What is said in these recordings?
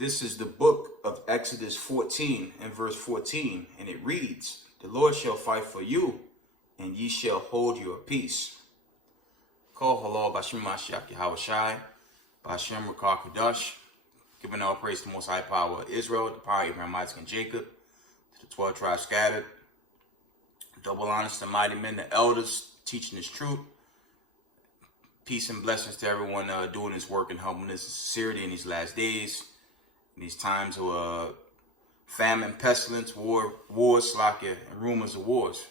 This is the book of Exodus 14 and verse 14, and it reads, "The Lord shall fight for you, and ye shall hold your peace." Call halal Bashim Mashiach Yahweh Shai, Bashem Rakar Kadash, giving all praise to the Most High Power of Israel, the power of Abraham, Isaac, and Jacob, to the 12 tribes scattered. Double honors to mighty men, the elders, teaching this truth. Peace and blessings to everyone doing this work in humbleness and sincerity in these last days, in these times of famine, pestilence, wars, slakia, and rumors of wars.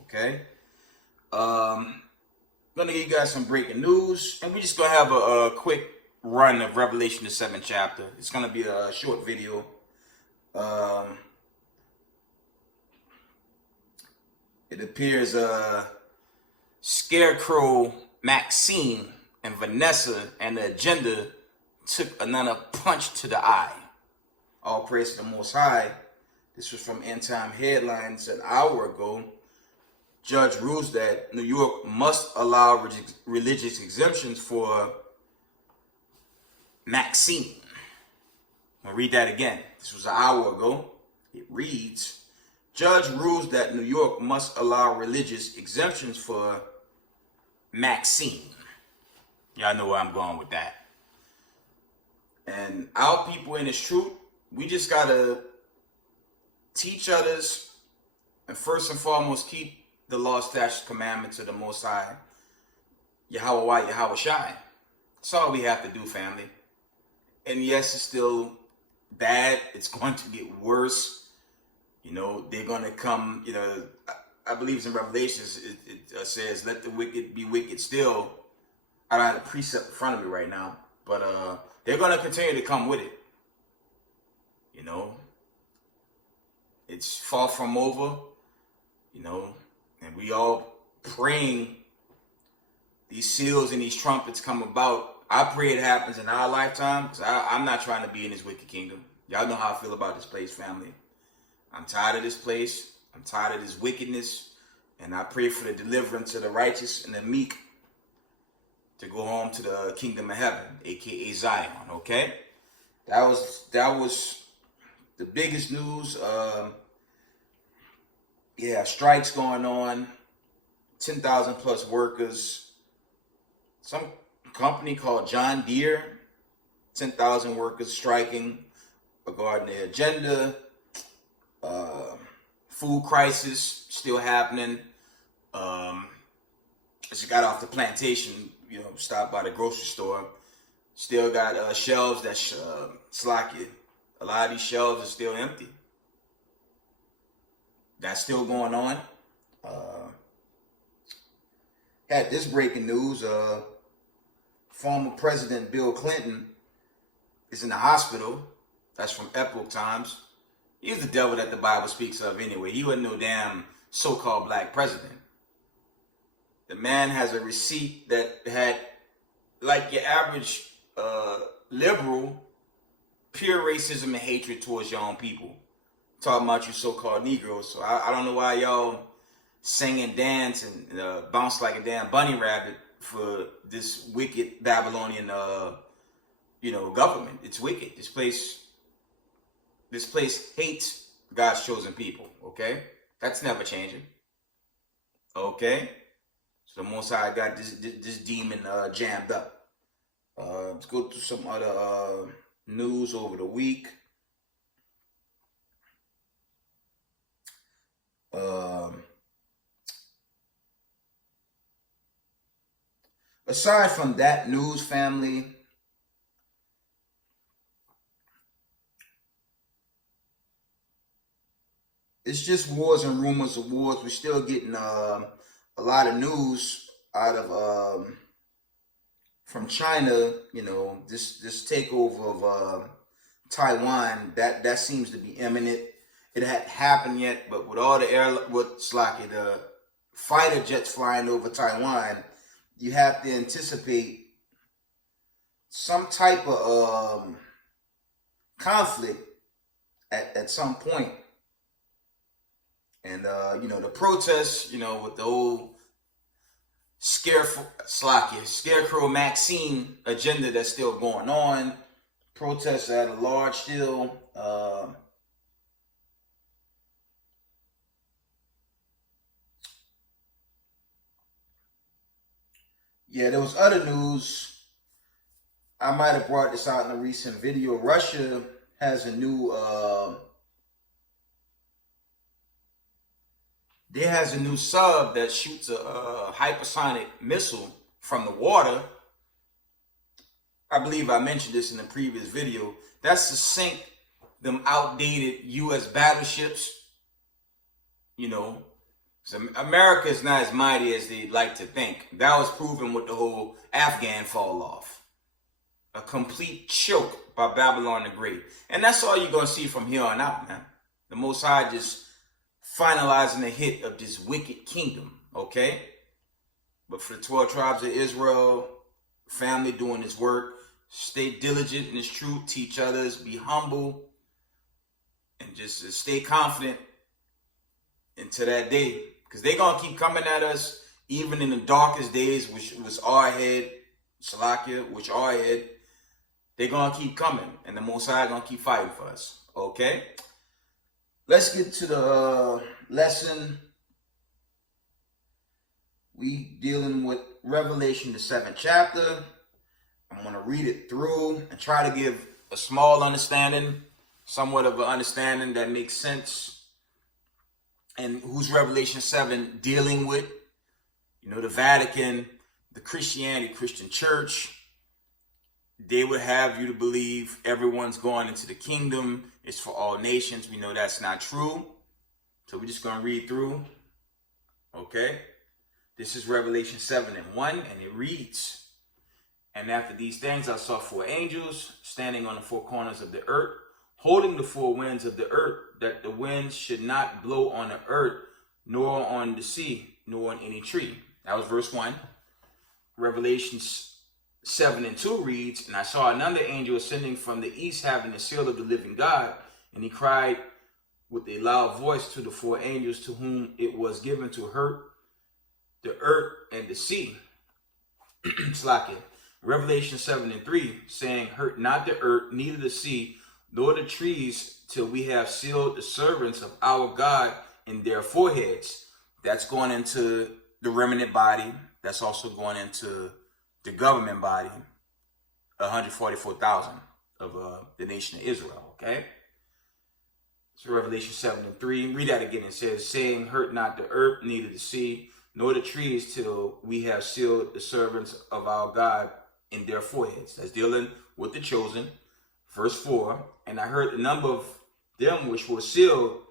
Okay? I'm going to give you guys some breaking news, and we're just going to have a quick run of Revelation, the 7th chapter. It's going to be a short video. It appears Scarecrow, Maxine, and Vanessa and the agenda took another punch to the eye. All praise to the Most High. This was from End Time Headlines an hour ago. Judge rules that New York must allow religious exemptions for Maxine. I'll read that again. This was an hour ago. It reads, Judge rules that New York must allow religious exemptions for Maxine. Y'all know where I'm going with that. And our people in this truth, we just got to teach others and first and foremost keep the law, statutes, commandments of the Most High, Yahweh, Yahweh Shai. That's all we have to do, family. And yes, it's still bad. It's going to get worse. You know, they're going to come, you know, I believe it's in Revelations, it says, let the wicked be wicked still. I don't have a precept in front of me right now, but they're going to continue to come with it. You know, it's far from over, you know, and we all praying these seals and these trumpets come about. I pray it happens in our lifetime, because I'm not trying to be in this wicked kingdom. Y'all know how I feel about this place, family. I'm tired of this place. I'm tired of this wickedness. And I pray for the deliverance of the righteous and the meek to go home to the kingdom of heaven, aka Zion, okay? That was the biggest news. Strikes going on, 10,000 plus workers. Some company called John Deere, 10,000 workers striking regarding their agenda. Food crisis still happening. Just got off the plantation, you know, stopped by the grocery store. Still got shelves that's slacky. A lot of these shelves are still empty. That's still going on. Had this breaking news. Former President Bill Clinton is in the hospital. That's from Epoch Times. He's the devil that the Bible speaks of anyway. He wasn't no damn so-called black president. The man has a receipt that had, like your average liberal, pure racism and hatred towards your own people. Talking about you so-called Negroes. So I don't know why y'all sing and dance and bounce like a damn bunny rabbit for this wicked Babylonian, government. It's wicked. This place hates God's chosen people. Okay, that's never changing. Okay, so the Most High got this demon jammed up. Let's go to some other news over the week. Aside from that news, family, it's just wars and rumors of wars. We're still getting a lot of news out of from China. You know, this takeover of Taiwan that seems to be imminent. It hadn't happened yet, but with all the fighter jets flying over Taiwan, you have to anticipate some type of conflict at some point. And, the protests, with the old Scarecrow Maxine agenda that's still going on, Protests at a large still. Yeah, there was other news. I might have brought this out in a recent video. Russia has a new sub that shoots a hypersonic missile from the water. I believe I mentioned this in the previous video. That's to sink them outdated U.S. battleships. You know, so America is not as mighty as they like to think. That was proven with the whole Afghan fall off. A complete choke by Babylon the Great. And that's all you're going to see from here on out, man. The Most High just finalizing the hit of this wicked kingdom, okay? But for the 12 tribes of Israel, family doing this work, stay diligent in this truth, teach others, be humble, and just stay confident into that day. Because they're going to keep coming at us, even in the darkest days, which was our head, Salakia, which our head. They're going to keep coming, and the Most High going to keep fighting for us, okay? Let's get to the lesson. We dealing with Revelation, the 7th chapter. I'm going to read it through and try to give a small understanding, somewhat of an understanding that makes sense. And who's Revelation 7 dealing with? You know, the Vatican, the Christian church. They would have you to believe everyone's going into the kingdom. It's for all nations. We know that's not true. So we're just going to read through. Okay. This is Revelation 7:1, and it reads, "And after these things I saw 4 angels standing on the 4 corners of the earth, holding the 4 winds of the earth, that the winds should not blow on the earth, nor on the sea, nor on any tree." That was verse 1. Revelation 7:2 reads, "And I saw another angel ascending from the east, having the seal of the living God. And he cried with a loud voice to the 4 angels to whom it was given to hurt the earth and the sea." Slack it. Revelation 7:3, saying, "Hurt not the earth, neither the sea, nor the trees, till we have sealed the servants of our God in their foreheads." That's going into the remnant body. That's also going into the government body, 144,000 of the nation of Israel, okay? So Revelation 7:3, read that again. It says, saying, "Hurt not the earth, neither the sea, nor the trees, till we have sealed the servants of our God in their foreheads." That's dealing with the chosen. Verse 4, "And I heard the number of them which were sealed,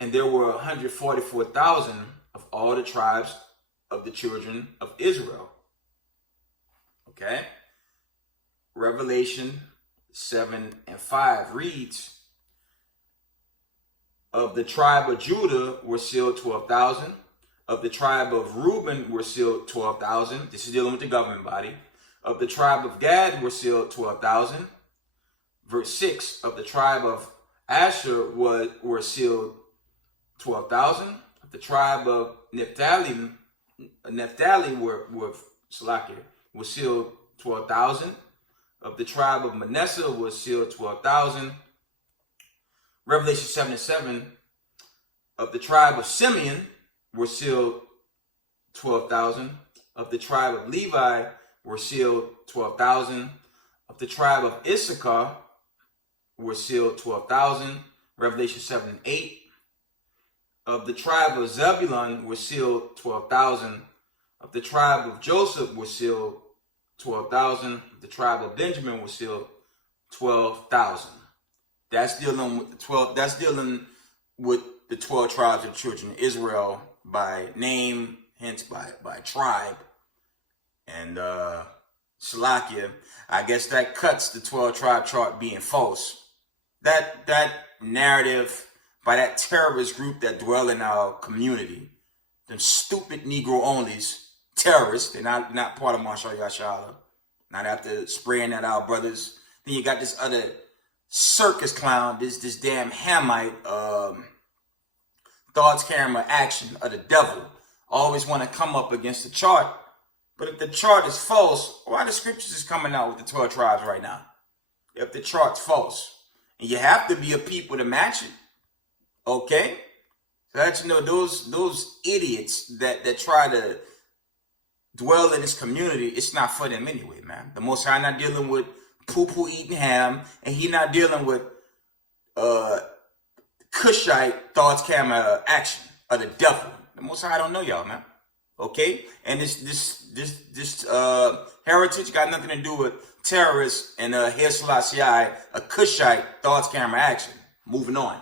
and there were 144,000 of all the tribes of the children of Israel." Okay. Revelation 7:5 reads, "Of the tribe of Judah were sealed 12,000. Of the tribe of Reuben were sealed 12,000. This is dealing with the government body. Of the tribe of Gad were sealed 12,000. Verse 6, "Of the tribe of Asher were sealed 12,000. Of the tribe of Naphtali were sealed 12,000. Of the tribe of Manasseh was sealed 12,000. Revelation 7:7, "Of the tribe of Simeon were sealed 12,000. Of the tribe of Levi were sealed 12,000. Of the tribe of Issachar were sealed 12,000. Revelation 7:8, "Of the tribe of Zebulun were sealed 12,000. Of the tribe of Joseph were sealed 12,000. Of the tribe of Benjamin were sealed 12,000. That's dealing with the 12. That's dealing with the 12 tribes of the children of Israel by name, hence by tribe. And Salakia, I guess that cuts the 12 tribe chart being false. That narrative by that terrorist group that dwell in our community, them stupid Negro onlys, terrorists, they're not part of Marshal Yashala. Not after spraying at our brothers. Then you got this other circus clown, this damn Hamite, thoughts, camera, action of the devil. Always want to come up against the chart. But if the chart is false, why the scriptures is coming out with the 12 tribes right now? if the chart's false. And you have to be a people to match it. Okay? So that you know those idiots that try to dwell in this community, it's not for them anyway, man. The Most High not dealing with poo-poo eating ham, and he not dealing with Cushite thoughts, camera action of the devil. The Most High don't know y'all, man. Okay? And this heritage got nothing to do with terrorists and Haile Selassie, a Cushite thoughts, camera action. Moving on.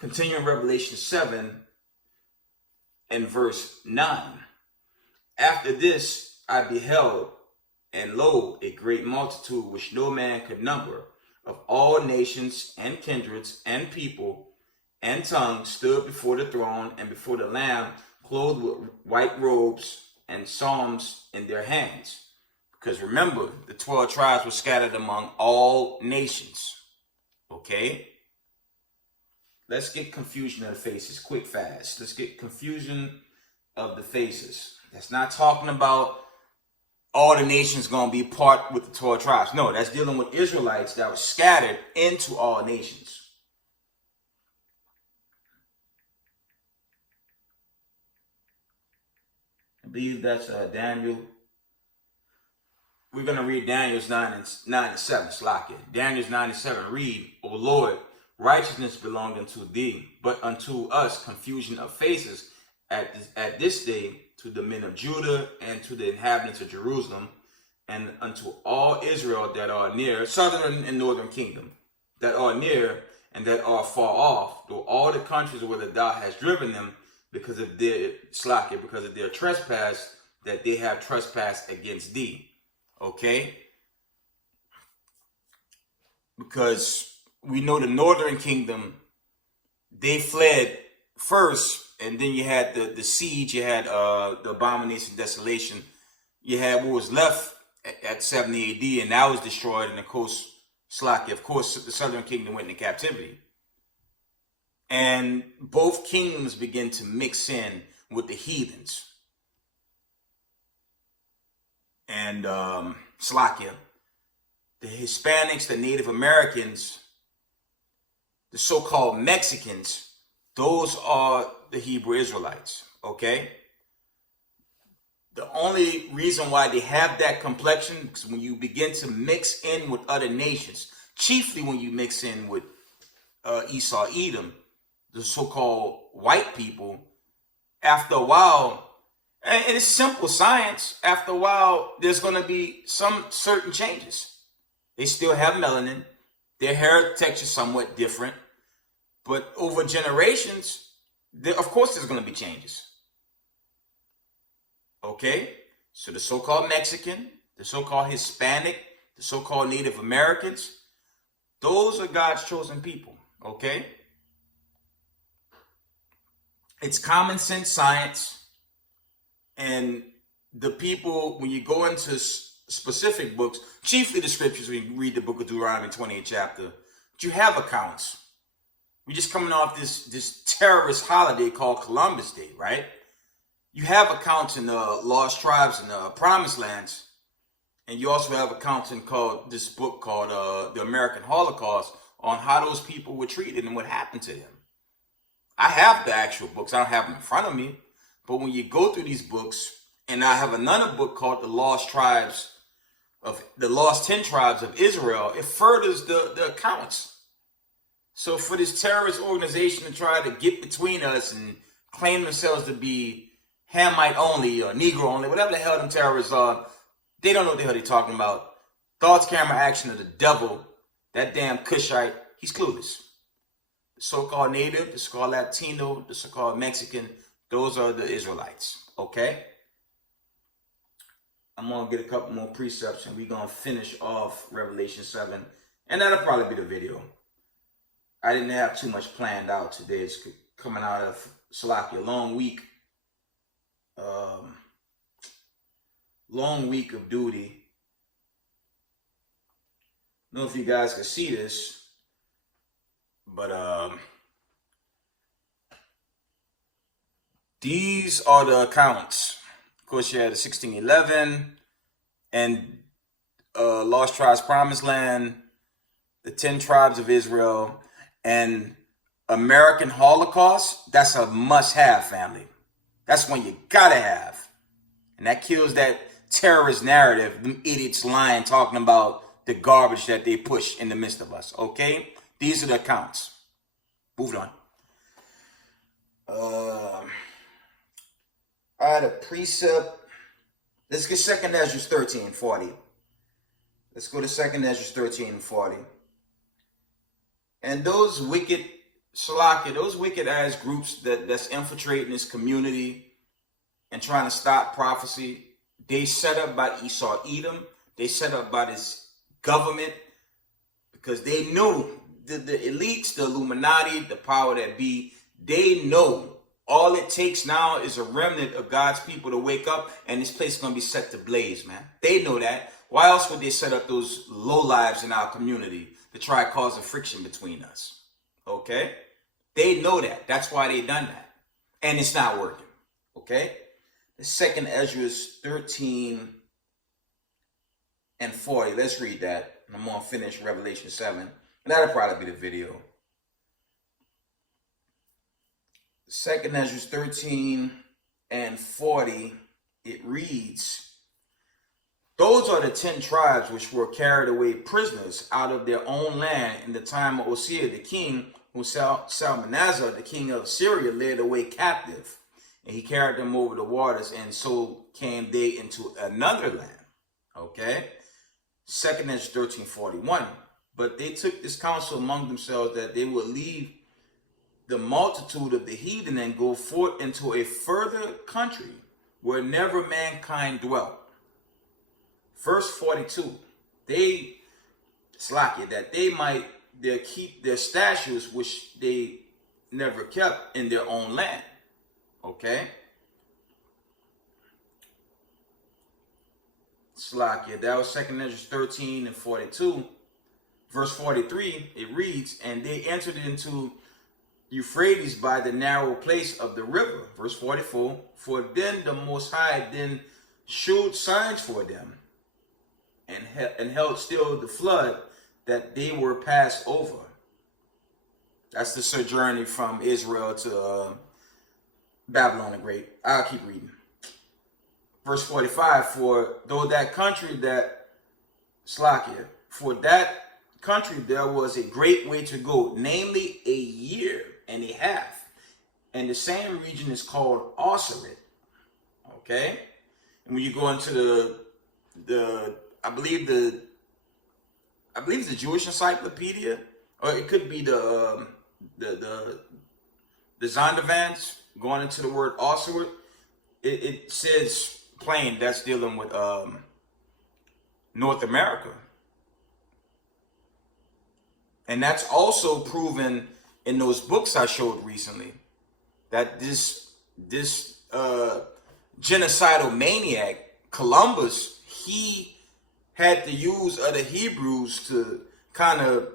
Continuing Revelation 7 and verse 9. After this I beheld, and lo, a great multitude which no man could number, of all nations and kindreds and people and tongues, stood before the throne and before the Lamb, clothed with white robes and psalms in their hands. Because remember, the 12 tribes were scattered among all nations. Okay? Let's get confusion of the faces quick, fast. Let's get confusion of the faces. That's not talking about all the nations going to be part with the 12 tribes. No, that's dealing with Israelites that were scattered into all nations. I believe that's Daniel. We're going to read Daniel's 9 and 7. Slack it. Daniel's 9 and 7. Read, O Lord, righteousness belonged unto thee, but unto us confusion of faces at this day, to the men of Judah and to the inhabitants of Jerusalem, and unto all Israel that are near, southern and northern kingdom, that are near and that are far off, though all the countries whither thou hast driven them, because of their because of their trespass, that they have trespassed against thee. Okay? Because we know the northern kingdom, they fled first, and then you had the siege, you had the abomination, desolation, you had what was left at 70 AD, and that was destroyed, and of course, the southern kingdom went into captivity. And both kingdoms begin to mix in with the heathens. And Slakia, the Hispanics, the Native Americans, the so-called Mexicans, those are the Hebrew Israelites, okay? The only reason why they have that complexion is when you begin to mix in with other nations, chiefly when you mix in with Esau, Edom, the so-called white people, after a while, and it's simple science, after a while, there's going to be some certain changes. They still have melanin. Their hair texture is somewhat different. But over generations, of course there's going to be changes. Okay? So the so-called Mexican, the so-called Hispanic, the so-called Native Americans, those are God's chosen people. Okay? It's common sense science. And the people, when you go into specific books, chiefly the scriptures, when you read the book of Deuteronomy 28th chapter, you have accounts. We're just coming off this terrorist holiday called Columbus Day, right? You have accounts in the Lost Tribes and the Promised Lands, and you also have accounts in this book called The American Holocaust, on how those people were treated and what happened to them. I have the actual books. I don't have them in front of me. But when you go through these books, and I have another book called The Lost 10 Tribes of Israel, it furthers the accounts. So for this terrorist organization to try to get between us and claim themselves to be Hamite only or Negro only, whatever the hell them terrorists are, they don't know what the hell they're talking about. Thoughts, camera, action of the devil, that damn Cushite, he's clueless. The so-called Native, the so-called Latino, the so-called Mexican, those are the Israelites, okay? I'm going to get a couple more precepts and we're going to finish off Revelation 7. And that'll probably be the video. I didn't have too much planned out today. It's coming out of Salakia, long week. Long week of duty. I don't know if you guys can see this, but these are the accounts. Of course, you had the 1611, and Lost Tribes Promised Land, the 10 Tribes of Israel, and American Holocaust, that's a must-have, family. That's one you gotta have. And that kills that terrorist narrative, them idiots lying, talking about the garbage that they push in the midst of us, okay? These are the accounts. Moving on. All right, a precept. Let's get 2nd Ezra 13:40. Let's go to 2nd Ezra 13:40. And those wicked Salakia, those wicked ass groups that's infiltrating this community and trying to stop prophecy, they set up by Esau Edom, they set up by this government, because they knew the elites, the Illuminati, the power that be, they know all it takes now is a remnant of God's people to wake up, and this place is going to be set to blaze, man. They know that. Why else would they set up those low lives in our community to try to cause a friction between us? Okay? They know that. That's why they done that. And it's not working. Okay? The 2nd Ezra 13:40. Let's read that. I'm going to finish Revelation 7. That'll probably be the video. 2nd Ezra 13:40. It reads, those are the 10 tribes which were carried away prisoners out of their own land in the time of Osea the king, whom Salmanazar, the king of Syria, led away captive. And he carried them over the waters, and so came they into another land. Okay? 2nd Ezra 13:41. But they took this counsel among themselves that they would leave the multitude of the heathen and go forth into a further country where never mankind dwelt. Verse 42. It's like it, that they might keep their statutes which they never kept in their own land. Okay? Slakia. That was 2nd Ezra 13:42. Verse 43, it reads, and they entered into Euphrates by the narrow place of the river. Verse 44, for then the Most High then showed signs for them and held still the flood that they were passed over. That's the sojourning from Israel to Babylon the Great. I'll keep reading. Verse 45, for that country there was a great way to go, namely a year and a half. And the same region is called Oseret. Okay? And when you go into I believe it's the Jewish Encyclopedia, or it could be the Zondervan's going into the word Oseret. It says plain that's dealing with North America. And that's also proven in those books I showed recently, that this genocidal maniac, Columbus, he had to use other Hebrews to kind of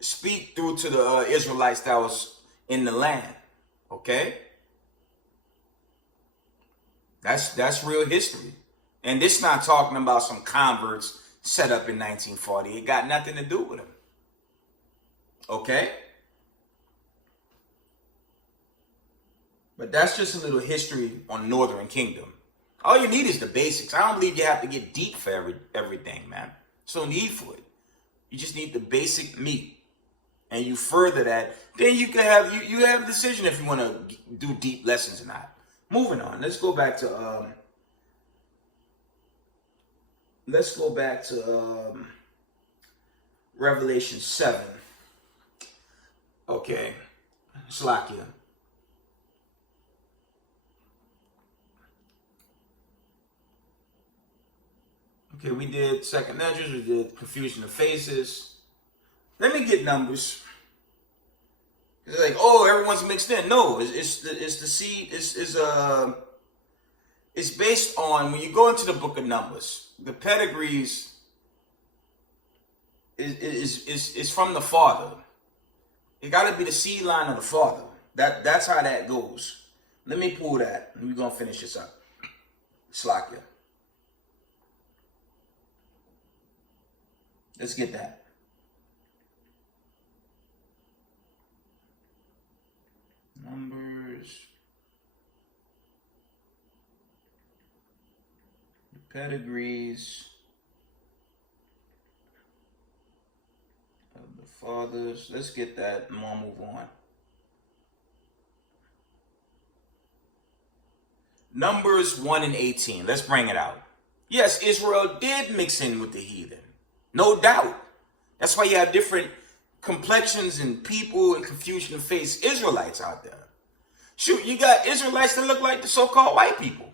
speak through to the Israelites that was in the land. Okay? That's real history. And this not talking about some converts set up in 1940. It got nothing to do with them. Okay? But that's just a little history on Northern Kingdom. All you need is the basics. I don't believe you have to get deep for everything, man. There's no need for it. You just need the basic meat. And you further that, then you can have you have a decision if you want to do deep lessons or not. Moving on. Let's go back to Revelation 7. Okay. Slakia. Okay, we did 2nd Ezra, we did confusion of faces. Let me get numbers. It's like, oh, everyone's mixed in. No, it's the seed. It's based on, when you go into the book of Numbers, the pedigrees is from the father. It got to be the seed line of the father. That's how that goes. Let me pull that, and we're gonna finish this up. Slakia. Let's get that. Numbers. The pedigrees of the fathers. Let's get that and we'll move on. Numbers 1 and 18. Let's bring it out. Yes, Israel did mix in with the heathen. No doubt. That's why you have different complexions and people and confusion of face Israelites out there. Shoot, you got Israelites that look like the so-called white people.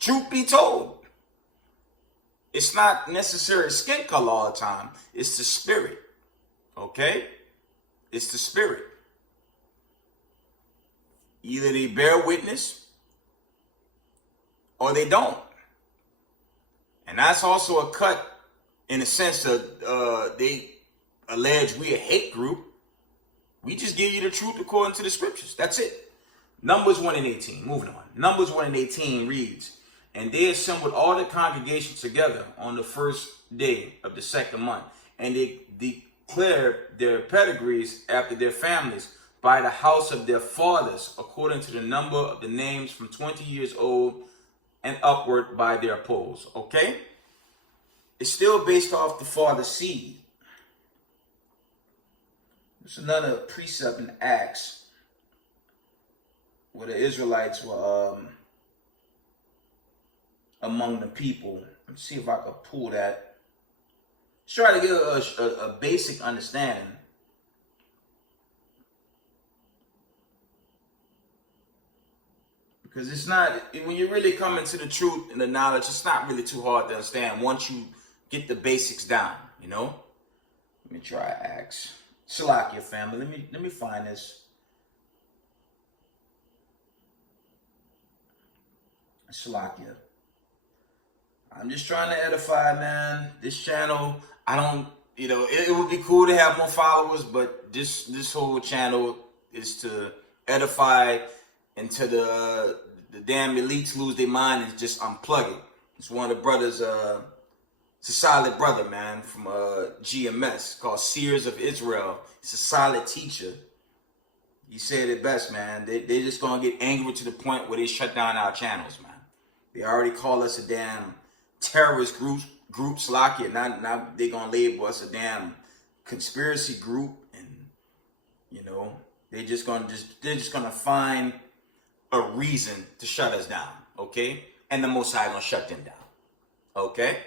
Truth be told. It's not necessarily skin color all the time. It's the spirit. Okay? It's the spirit. Either they bear witness or they don't. And that's also a cut in the sense that they allege we a hate group. We just give you the truth according to the scriptures. That's it. Numbers 1 and 18. Moving on. Numbers 1 and 18 reads, and they assembled all the congregations together on the first day of the second month, and they declared their pedigrees after their families by the house of their fathers, according to the number of the names from 20 years old and upward by their polls. Okay? It's still based off the father's seed. There's another precept in Acts where the Israelites were among the people. Let's see if I can pull that. Let's try to get a basic understanding. Because it's not, when you really come into the truth and the knowledge, it's not really too hard to understand once you get the basics down, you know? Let me try Acts. Salakia family, let me find this. Salakia. I'm just trying to edify, man. This channel, I don't, it would be cool to have more followers, but this whole channel is to edify until the damn elites lose their mind and just unplug it. It's one of the brothers, it's a solid brother, man, from GMS called Seers of Israel. It's a solid teacher. You said it best, man. They just gonna get angry to the point where they shut down our channels, man. They already call us a damn terrorist group Slakia. Now they gonna label us a damn conspiracy group, and they're just gonna find a reason to shut us down, okay? And the Most High gonna shut them down, okay?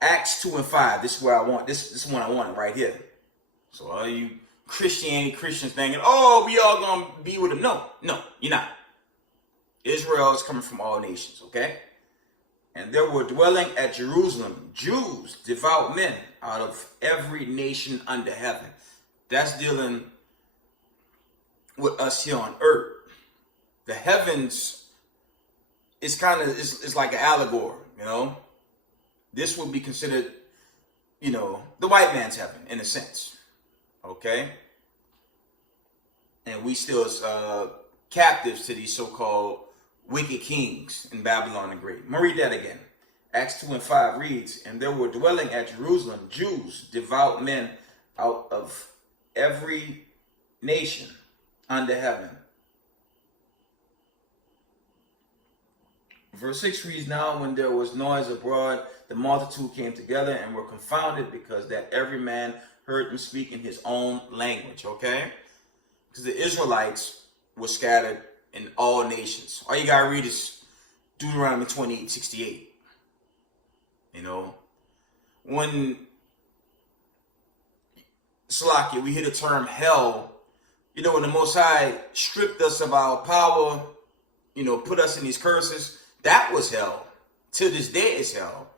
Acts 2 and 5. This is where I want. This is one I wanted right here. So all you Christians thinking, oh, we all gonna be with them? No, you're not. Israel is coming from all nations, okay? And there were dwelling at Jerusalem Jews, devout men, out of every nation under heaven. That's dealing with us here on earth. The heavens is it's like an allegory, This would be considered, the white man's heaven in a sense, okay? And we still captives to these so-called wicked kings in Babylon the Great. I'm going to read that again. Acts 2 and 5 reads, and there were dwelling at Jerusalem Jews, devout men out of every nation under heaven. Verse 6 reads, now when there was noise abroad, the multitude came together and were confounded, because that every man heard them speak in his own language, okay? Because the Israelites were scattered in all nations. All you gotta read is Deuteronomy 28:68. When Salakia, we hear the term hell, when the Most High stripped us of our power, put us in these curses, that was hell. Till this day is hell.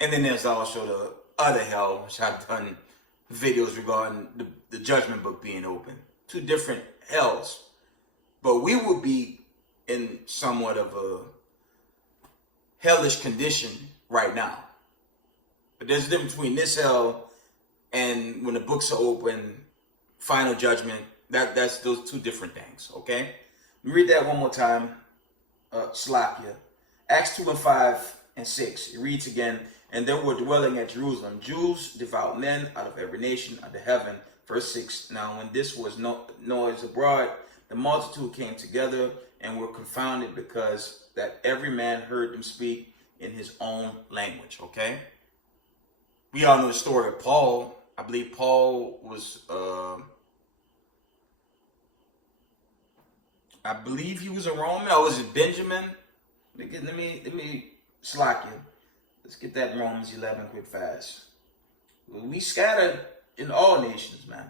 And then there's also the other hell, which I've done videos regarding the judgment book being open. Two different hells. But we will be in somewhat of a hellish condition right now. But there's a difference between this hell and when the books are open, final judgment. That's those two different things, okay? Let me read that one more time. Slakia. Acts 2 and 5 and 6. It reads again, and there were dwelling at Jerusalem Jews, devout men out of every nation under heaven. Verse 6. Now when this was noise abroad, the multitude came together and were confounded, because that every man heard them speak in his own language. Okay? We all know the story of Paul. I believe Paul was, I believe he was a Roman, or was it Benjamin? Let me slack you. Let's get that Romans 11 quick fast. We scattered in all nations, man.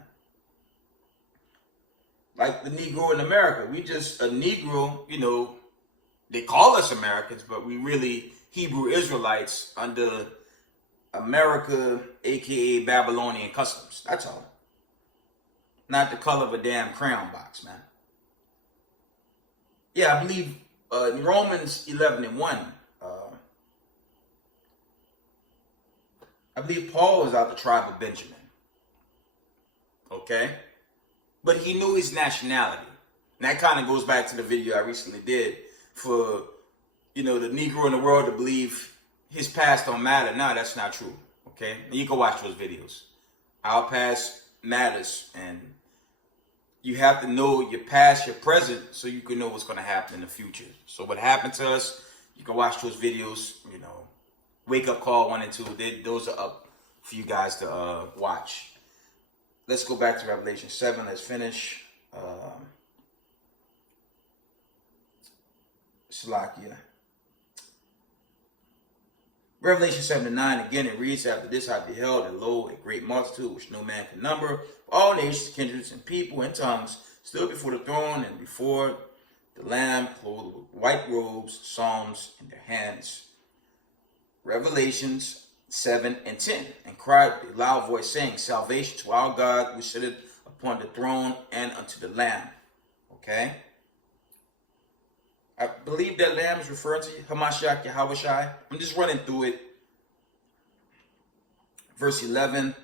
Like the Negro in America. We just, a Negro, you know, they call us Americans, but we really Hebrew Israelites under America, aka Babylonian customs. That's all. Not the color of a damn crayon box, man. Yeah, I believe in Romans 11 and 1, I believe Paul was out the tribe of Benjamin. Okay? But he knew his nationality. And that kind of goes back to the video I recently did for, you know, the Negro in the world to believe his past don't matter. No, that's not true. Okay? And you can watch those videos. Our past matters. And you have to know your past, your present, so you can know what's going to happen in the future. So what happened to us, you can watch those videos, you know. Wake Up Call 1 and 2. Those are up for you guys to watch. Let's go back to Revelation 7. Let's finish. Slakia. Revelation 7 and 9. Again, it reads, after this I beheld, and lo, a great multitude, which no man can number, all nations, kindreds, and people, and tongues, stood before the throne and before the Lamb, clothed with white robes, psalms in their hands. Revelations 7 and 10, and cried with a loud voice, saying, salvation to our God, which sitteth upon the throne, and unto the Lamb. Okay? I believe that Lamb is referring to Hamashiach Yahushai. I'm just running through it. Verse 11,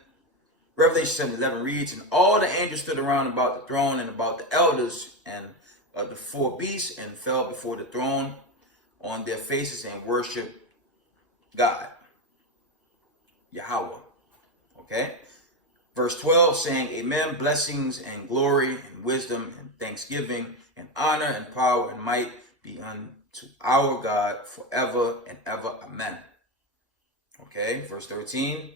Revelation 7:11 reads, and all the angels stood around about the throne and about the elders and the four beasts, and fell before the throne on their faces and worshiped God, Yahweh. Okay? Verse 12 saying, amen, blessings and glory and wisdom and thanksgiving and honor and power and might be unto our God forever and ever. Amen. Okay? Verse 13,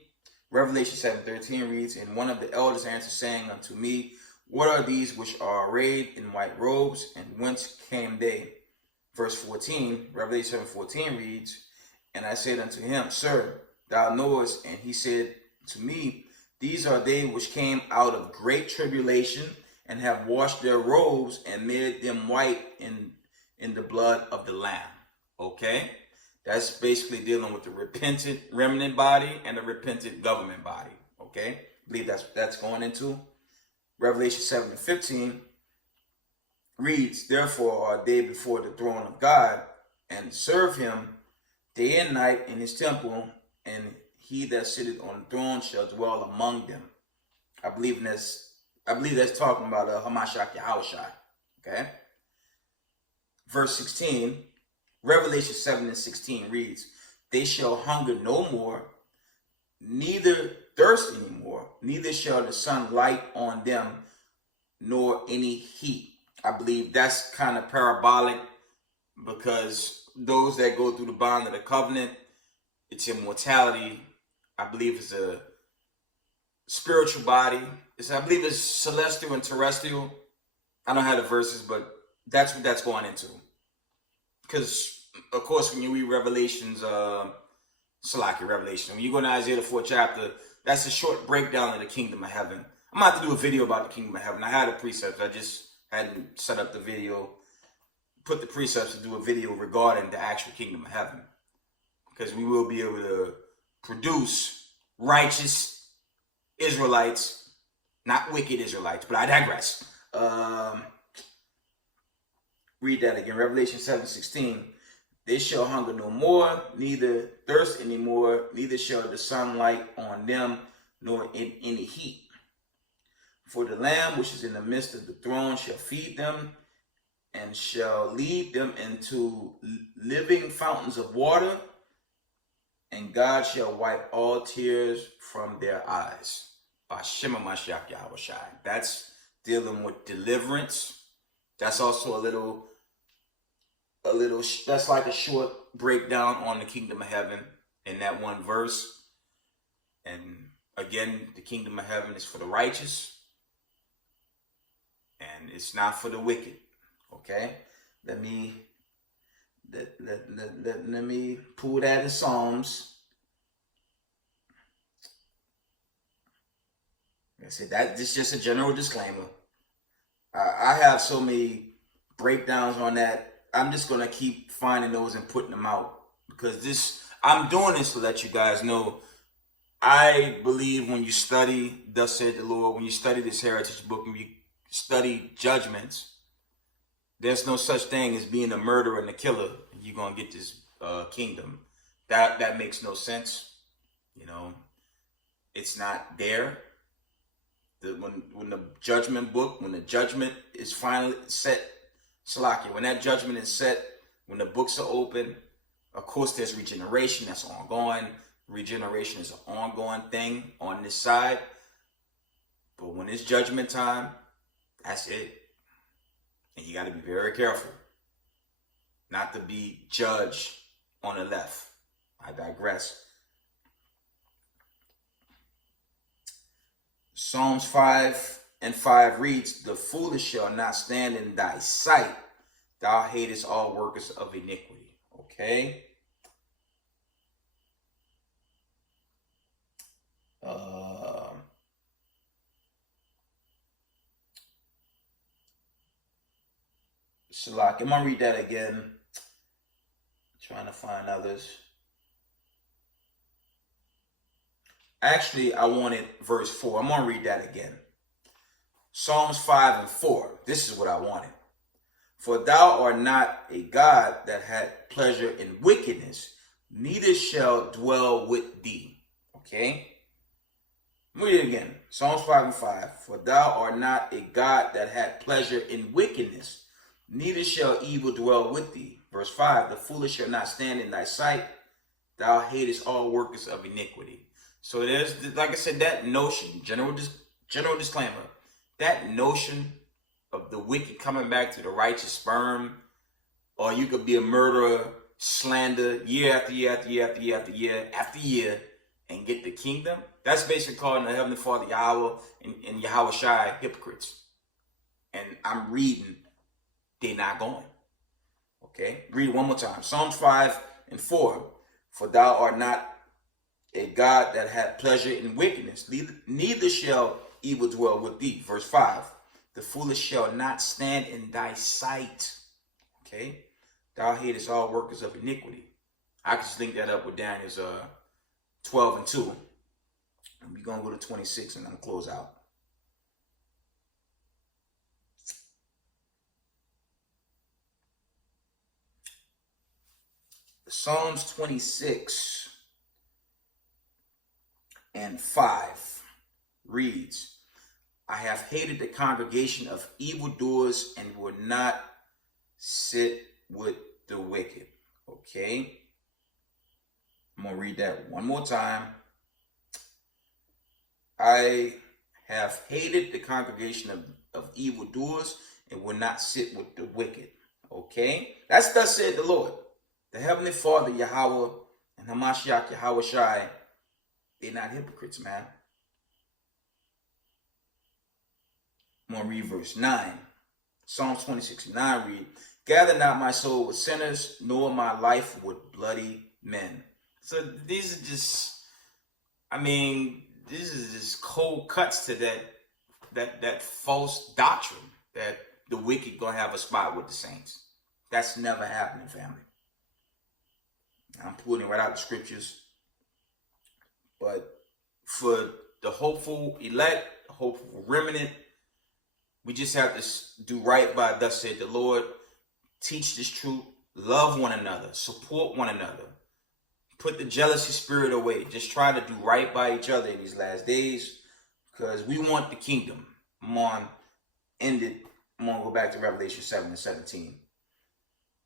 Revelation 7:13 reads, and one of the elders answered, saying unto me, what are these which are arrayed in white robes, and whence came they? Verse 14, Revelation 7:14 reads, and I said unto him, sir, thou knowest. And he said to me, these are they which came out of great tribulation, and have washed their robes, and made them white in the blood of the Lamb. Okay? That's basically dealing with the repentant remnant body and the repentant government body. Okay? I believe that's going into Revelation 7:15 reads, therefore are they before the throne of God, and serve him day and night in his temple, and he that sitteth on the throne shall dwell among them. I believe that's talking about Hamashiach Yahushai. Okay? Verse 16, Revelation 7:16 reads, they shall hunger no more, neither thirst anymore, neither shall the sun light on them, nor any heat. I believe that's kind of parabolic, because those that go through the bond of the covenant, it's immortality. I believe it's a spiritual body. I believe it's celestial and terrestrial. I don't have the verses, but that's what that's going into. Because, of course, when you read Revelations, Revelation, when you go to Isaiah the 4th chapter, that's a short breakdown of the kingdom of heaven. I'm about to do a video about the kingdom of heaven. I had a precept. I just hadn't set up the video, put the precepts to do a video regarding the actual kingdom of heaven, because we will be able to produce righteous Israelites, not wicked Israelites, but I digress. Read that again. Revelation 7:16. They shall hunger no more, neither thirst anymore, neither shall the sun light on them, nor in any heat. For the Lamb which is in the midst of the throne shall feed them, and shall lead them into living fountains of water, and God shall wipe all tears from their eyes. Bashima Mashiach Yahushai. That's dealing with deliverance. That's also that's like a short breakdown on the kingdom of heaven in that one verse. And again, the kingdom of heaven is for the righteous, and it's not for the wicked. Okay, let me pull that in Psalms. I said that this is just a general disclaimer. I have so many breakdowns on that. I'm just gonna keep finding those and putting them out, because I'm doing this to let you guys know. I believe when you study, thus said the Lord, when you study this heritage book, when you study judgments, there's no such thing as being a murderer and a killer. You're gonna get this kingdom. That makes no sense. You know, it's not there. When the judgment book, when the judgment is finally set, Salakia, when that judgment is set, when the books are open, of course there's regeneration that's ongoing. Regeneration is an ongoing thing on this side. But when it's judgment time, that's it. And you got to be very careful not to be judged on the left. I digress. Psalms 5:5 reads, the foolish shall not stand in thy sight. Thou hatest all workers of iniquity. Okay. Salak, I'm gonna read that again. Trying to find others. Actually, I wanted verse 4. I'm gonna read that again. Psalms 5:4. This is what I wanted. For thou art not a God that had pleasure in wickedness, neither shall dwell with thee. Okay? Read it again. Psalms 5:5. For thou art not a God that had pleasure in wickedness, neither shall evil dwell with thee. Verse 5. The foolish shall not stand in thy sight. Thou hatest all workers of iniquity. So there's, like I said, that notion, general disclaimer, that notion of the wicked coming back to the righteous sperm, or you could be a murderer, slander year after year after year after year after year after year, and get the kingdom. That's basically calling the Heavenly Father Yahweh and Yahweh Shai hypocrites. And I'm reading, they're not going. Okay, read it one more time. Psalms 5:4. For thou art not a God that had pleasure in wickedness, neither shall evil dwell with thee. Verse 5. The foolish shall not stand in thy sight. Okay, thou hatest all workers of iniquity. I can just link that up with Daniel's 12:2. And we're gonna go to 26 and I'm gonna close out. Psalms 26:5 reads, I have hated the congregation of evildoers and will not sit with the wicked. Okay. I'm going to read that one more time. I have hated the congregation of evildoers and will not sit with the wicked. Okay. That's thus said the Lord. The Heavenly Father, Yahweh, and Hamashiach, Yahweh Shai, they're not hypocrites, man. I'm going to read verse 9. Psalms 26:9 read, gather not my soul with sinners, nor my life with bloody men. So these are just, this is just cold cuts to that false doctrine that the wicked gonna have a spot with the saints. That's never happening, family. I'm pulling it right out of the scriptures. But for the hopeful elect, hopeful remnant, we just have to do right by thus said the Lord, teach this truth, love one another, support one another, put the jealousy spirit away. Just try to do right by each other in these last days, because we want the kingdom. I'm going to go back to Revelation 7:17.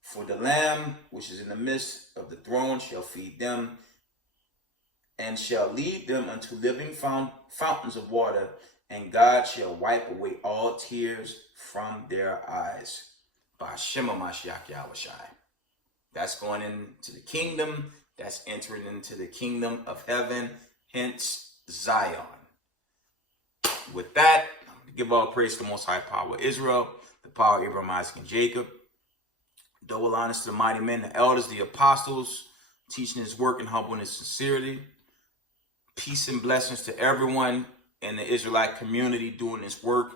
For the Lamb which is in the midst of the throne shall feed them, and shall lead them unto living fountains of water, and God shall wipe away all tears from their eyes. By Shema Mashiach Yahushai. That's going into the kingdom. That's entering into the kingdom of heaven, hence Zion. With that, give all praise to the Most High Power of Israel, the power of Abraham, Isaac, and Jacob. Double honors to the mighty men, the elders, the apostles, teaching his work in humbleness and sincerity. Peace and blessings to everyone in the Israelite community doing this work.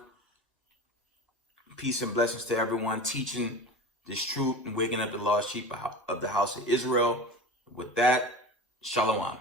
Peace and blessings to everyone teaching this truth and waking up the lost sheep of the house of Israel. With that, Shalom.